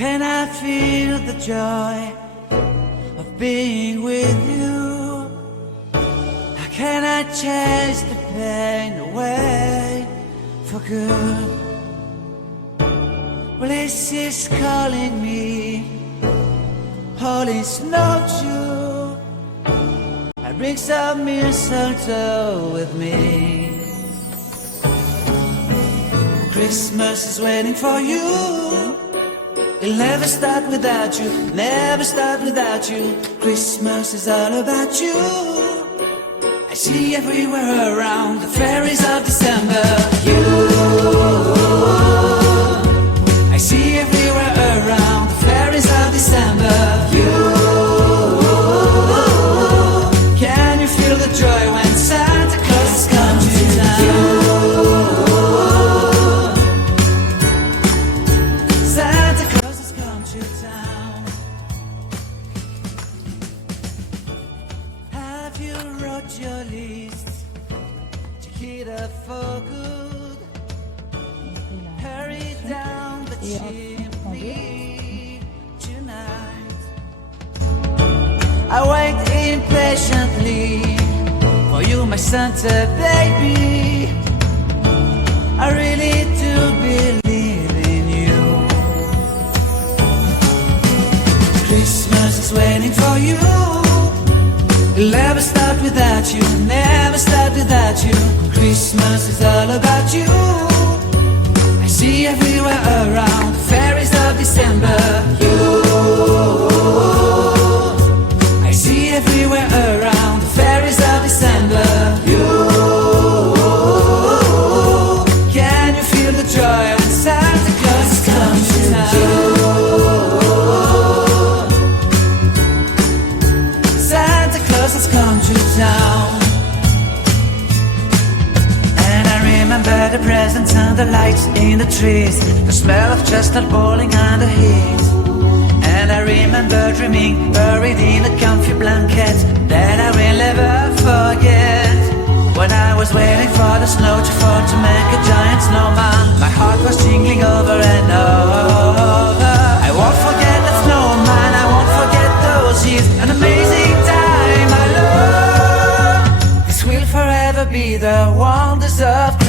can I feel the joy of being with you? How can I chase the pain away for good? Well, this is calling me, all is not true. I bring some mistletoe with me. Christmas is waiting for you. It'll never start without you, never start without you. Christmas is all about you. I see everywhere around the fairies of December. You, I see everywhere around the fairies of December. You, can you feel the joy when Santa Claus comes to town? You, your list, Chiquita for good. Hurry down the chimney tonight. I wait impatiently for you, my Santa baby. I really do believe in you. Christmas is waiting for you. It'll never start without you, never start without you. Christmas is all about you. I see everywhere around the fairies of December. You, I see everywhere around the fairies of December. You, can you feel the joy when Santa Claus comes to town? Has come to town. And I remember the presents and the lights in the trees, the smell of chestnut boiling on the heat. And I remember dreaming, buried in a comfy blanket that I will never forget. When I was waiting for the snow to fall to make a giant snowman, my heart was jingling over and over. I won't forget that snowman, I won't forget those years, an amazing time I love. This will forever be the wonders of